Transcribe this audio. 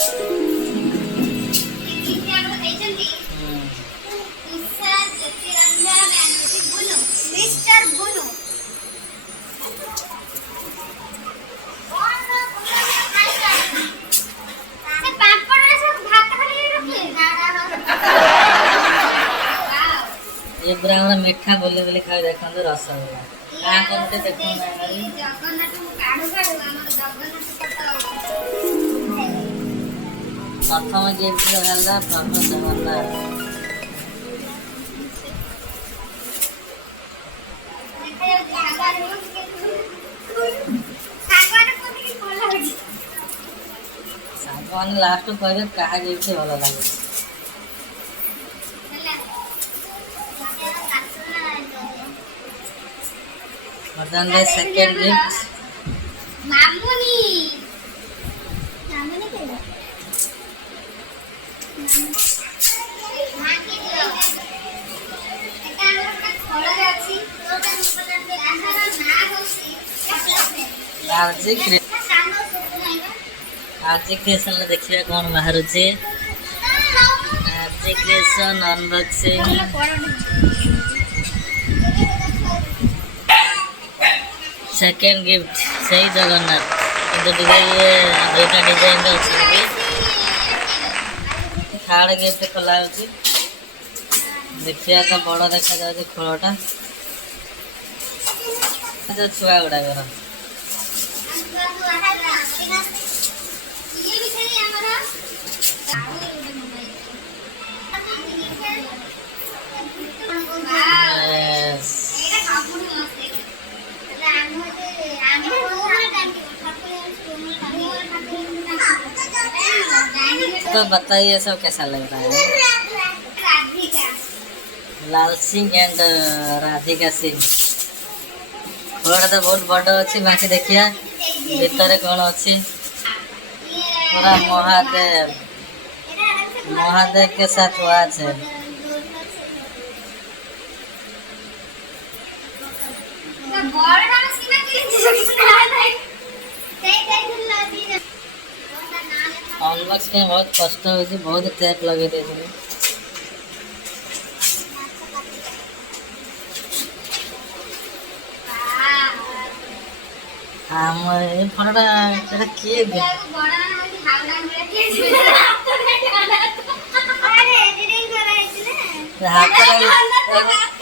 ये पूरा हमरा मीठा बोले बोले खाई देखंदो रसगोल्ला का करते देखो ना जगन्नाथ काढू काढू हमर जगन्नाथ पता प्रथम गिफ्ट रहला प्रभु जगन्नाथ सागवान लास्ट कहबे कहा गिफ्ट भलो लागे वर्धन रे सेकंड गिफ्ट मामुनी मामुनी के माकी दियो एटा हमरा खोलरे अछि तोटा निपलते आहार ना होसी आज क्रिएशन में देखिए कौन बाहर छे आज क्रिएशन अनबॉक्सिंग सेकंड गिफ्ट सही जगन्नाथ ये दुटा डिजाइन अच्छी थर्ड गिफ्ट खोला होची देखिए तो बड़ देखा जाए खोलटा जो छुआ गुड़ा कर तो बताइए सब कैसा लग रहा है लाल सिंह एंड राधिका सिंह थोड़ा तो बहुत बड़ा अच्छी बाकी देखिए भीतर कौन अच्छी पूरा महादेव महादेव के साथ वाच है अनबॉक्स में बहुत कष्ट होती बहुत टेप लगे थे ये फोटोटा এটা কি হাতে